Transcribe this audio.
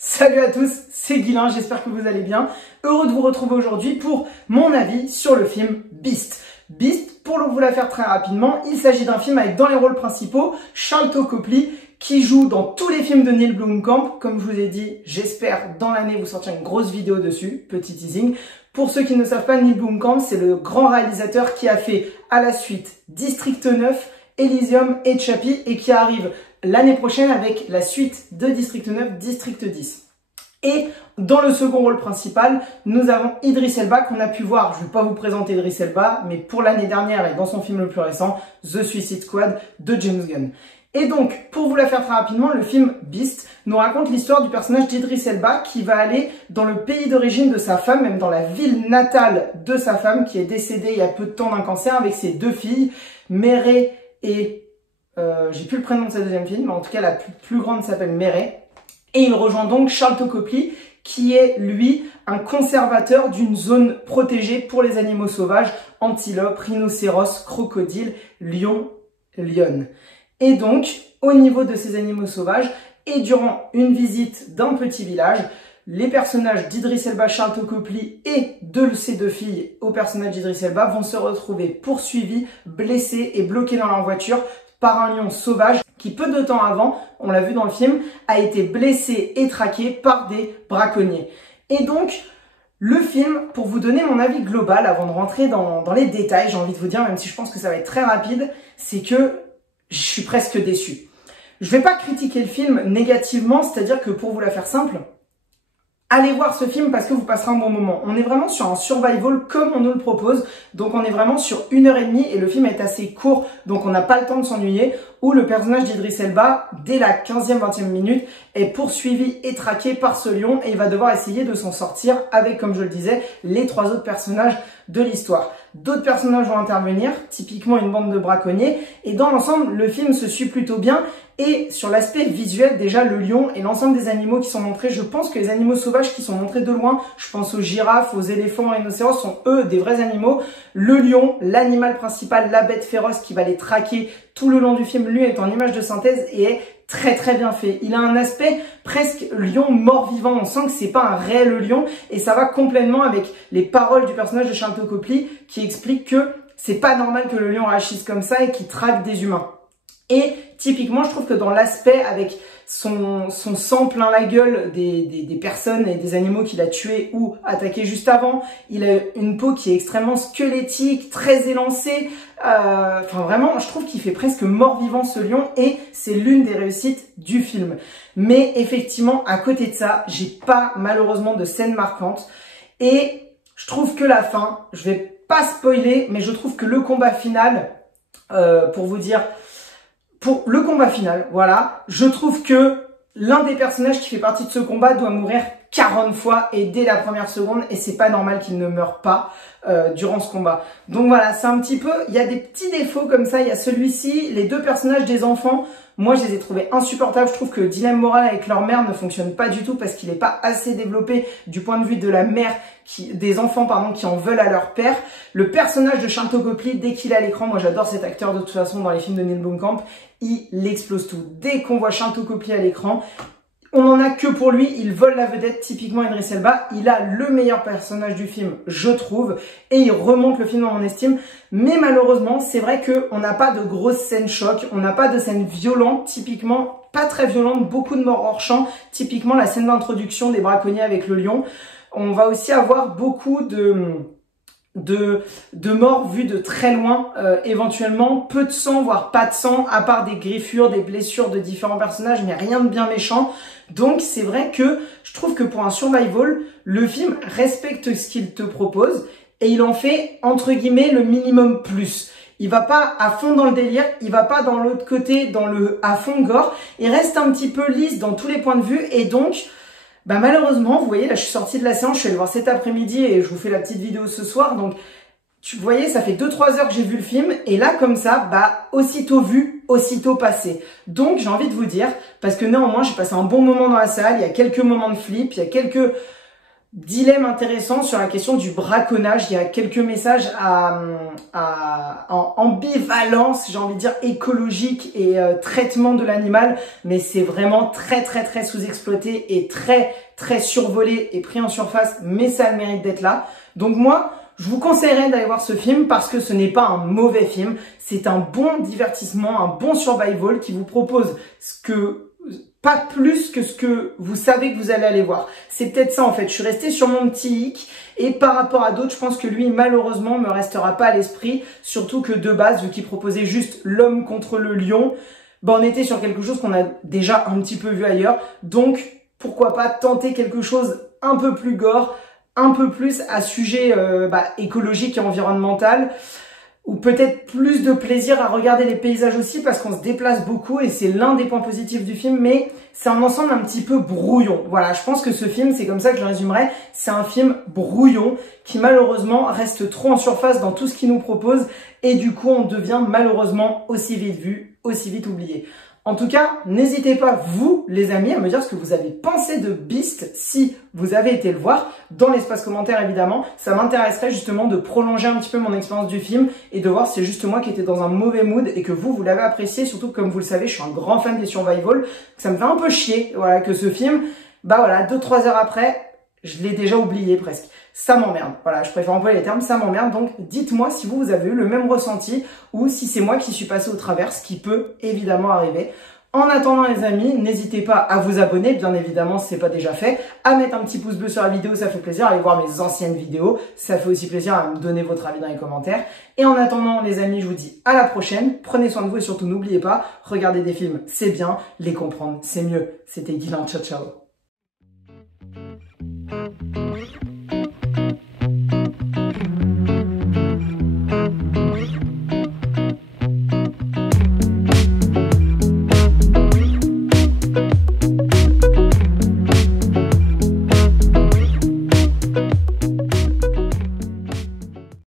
Salut à tous, c'est Guilain, j'espère que vous allez bien. Heureux de vous retrouver aujourd'hui pour mon avis sur le film Beast. Beast, pour vous la faire très rapidement, il s'agit d'un film avec dans les rôles principaux Sharlto Copley qui joue dans tous les films de Neil Blomkamp. Comme je vous ai dit, j'espère dans l'année vous sortir une grosse vidéo dessus, petit teasing. Pour ceux qui ne savent pas, Neil Blomkamp, c'est le grand réalisateur qui a fait à la suite District 9, Elysium et Chappie et qui arrive l'année prochaine avec la suite de District 9, District 10. Et dans le second rôle principal, nous avons Idris Elba qu'on a pu voir, je ne vais pas vous présenter Idris Elba, mais pour l'année dernière et dans son film le plus récent, The Suicide Squad de James Gunn. Et donc, pour vous la faire très rapidement, le film Beast nous raconte l'histoire du personnage d'Idris Elba qui va aller dans le pays d'origine de sa femme, même dans la ville natale de sa femme qui est décédée il y a peu de temps d'un cancer avec ses deux filles, Mérée et... j'ai plus le prénom de sa deuxième fille, mais en tout cas la plus grande s'appelle Mérée. Et il rejoint donc Sharlto Copley, qui est lui un conservateur d'une zone protégée pour les animaux sauvages, antilopes, rhinocéros, crocodiles, lions, lionnes. Et donc, au niveau de ces animaux sauvages, et durant une visite d'un petit village, les personnages d'Idris Elba, Sharlto Copley et de ses deux filles au personnage d'Idris Elba vont se retrouver poursuivis, blessés et bloqués dans leur voiture par un lion sauvage qui, peu de temps avant, on l'a vu dans le film, a été blessé et traqué par des braconniers. Et donc, le film, pour vous donner mon avis global, avant de rentrer dans les détails, j'ai envie de vous dire, même si je pense que ça va être très rapide, c'est que je suis presque déçu. Je vais pas critiquer le film négativement, c'est-à-dire que pour vous la faire simple, allez voir ce film parce que vous passerez un bon moment. On est vraiment sur un survival comme on nous le propose. Donc on est vraiment sur 1h30 et le film est assez court. Donc on n'a pas le temps de s'ennuyer. Où le personnage d'Idris Elba, dès la 15e, 20e minute, est poursuivi et traqué par ce lion. Et il va devoir essayer de s'en sortir avec, comme je le disais, les 3 autres personnages de l'histoire. D'autres personnages vont intervenir, typiquement une bande de braconniers. Et dans l'ensemble, le film se suit plutôt bien. Et sur l'aspect visuel, déjà, le lion et l'ensemble des animaux qui sont montrés, je pense que les animaux sauvages qui sont montrés de loin, je pense aux girafes, aux éléphants, aux rhinocéros, sont eux des vrais animaux. Le lion, l'animal principal, la bête féroce qui va les traquer tout le long du film, lui est en image de synthèse et est très très bien fait. Il a un aspect presque lion mort-vivant. On sent que c'est pas un réel lion et ça va complètement avec les paroles du personnage de Sharlto Copley qui explique que c'est pas normal que le lion réagisse comme ça et qu'il traque des humains. Et typiquement, je trouve que dans l'aspect avec son sang plein la gueule des personnes et des animaux qu'il a tués ou attaqués juste avant, il a une peau qui est extrêmement squelettique, très élancée. Enfin vraiment, je trouve qu'il fait presque mort-vivant ce lion et c'est l'une des réussites du film. Mais effectivement, à côté de ça, j'ai pas malheureusement de scène marquante et je trouve que la fin, je vais pas spoiler, mais je trouve que le combat final, pour vous dire... Pour le combat final, voilà, je trouve que l'un des personnages qui fait partie de ce combat doit mourir 40 fois et dès la première seconde et c'est pas normal qu'il ne meure pas durant ce combat. Donc voilà, c'est un petit peu, il y a des petits défauts comme ça, il y a celui-ci, les deux personnages des enfants, moi je les ai trouvés insupportables, je trouve que le dilemme moral avec leur mère ne fonctionne pas du tout parce qu'il n'est pas assez développé du point de vue de la mère, des enfants pardon, qui en veulent à leur père. Le personnage de Sharlto Copley, dès qu'il est à l'écran, moi j'adore cet acteur de toute façon dans les films de Neil Blomkamp, il explose tout. Dès qu'on voit Sharlto Copley à l'écran, on n'en a que pour lui, il vole la vedette, typiquement Idris Elba, il a le meilleur personnage du film, je trouve, et il remonte le film dans mon estime, mais malheureusement, c'est vrai qu'on n'a pas de grosses scènes choc, on n'a pas de scènes violentes, typiquement, pas très violentes, beaucoup de morts hors champ, typiquement la scène d'introduction des braconniers avec le lion. On va aussi avoir beaucoup de morts vues de très loin, éventuellement peu de sang voire pas de sang à part des griffures, des blessures de différents personnages mais rien de bien méchant. Donc c'est vrai que je trouve que pour un survival, le film respecte ce qu'il te propose et il en fait entre guillemets le minimum plus. Il va pas à fond dans le délire, il va pas dans l'autre côté dans le à fond gore, il reste un petit peu lisse dans tous les points de vue et donc bah malheureusement, vous voyez, là je suis sortie de la séance, je suis allée voir cet après-midi et je vous fais la petite vidéo ce soir. Donc, vous voyez, ça fait 2-3 heures que j'ai vu le film et là comme ça, bah aussitôt vu, aussitôt passé. Donc j'ai envie de vous dire, parce que néanmoins j'ai passé un bon moment dans la salle, il y a quelques moments de flip, il y a quelques dilemme intéressant sur la question du braconnage. Il y a quelques messages en ambivalence, j'ai envie de dire écologique et traitement de l'animal, mais c'est vraiment très sous-exploité et très survolé et pris en surface, mais ça a le mérite d'être là. Donc moi, je vous conseillerais d'aller voir ce film parce que ce n'est pas un mauvais film, c'est un bon divertissement, un bon survival qui vous propose pas plus que ce que vous savez que vous allez aller voir. C'est peut-être ça en fait, je suis restée sur mon petit hic et par rapport à d'autres, je pense que lui malheureusement me restera pas à l'esprit, surtout que de base, vu qu'il proposait juste l'homme contre le lion, on était sur quelque chose qu'on a déjà un petit peu vu ailleurs, donc pourquoi pas tenter quelque chose un peu plus gore, un peu plus à sujet écologique et environnemental, ou peut-être plus de plaisir à regarder les paysages aussi parce qu'on se déplace beaucoup et c'est l'un des points positifs du film, mais c'est un ensemble un petit peu brouillon. Voilà, je pense que ce film, c'est comme ça que je le résumerais, c'est un film brouillon qui malheureusement reste trop en surface dans tout ce qu'il nous propose et du coup on devient malheureusement aussi vite vu, aussi vite oublié. En tout cas, n'hésitez pas, vous, les amis, à me dire ce que vous avez pensé de Beast si vous avez été le voir, dans l'espace commentaire évidemment. Ça m'intéresserait justement de prolonger un petit peu mon expérience du film et de voir si c'est juste moi qui étais dans un mauvais mood et que vous l'avez apprécié. Surtout que comme vous le savez, je suis un grand fan des survival. Ça me fait un peu chier voilà, que ce film, 2-3 heures après, je l'ai déjà oublié presque. Ça m'emmerde. Voilà, je préfère employer les termes, ça m'emmerde. Donc, dites-moi si vous avez eu le même ressenti ou si c'est moi qui suis passé au travers, ce qui peut évidemment arriver. En attendant les amis, n'hésitez pas à vous abonner, bien évidemment si ce n'est pas déjà fait, à mettre un petit pouce bleu sur la vidéo, ça fait plaisir, à aller voir mes anciennes vidéos, ça fait aussi plaisir à me donner votre avis dans les commentaires. Et en attendant les amis, je vous dis à la prochaine, prenez soin de vous et surtout n'oubliez pas, regarder des films c'est bien, les comprendre c'est mieux. C'était Guilain, ciao ciao.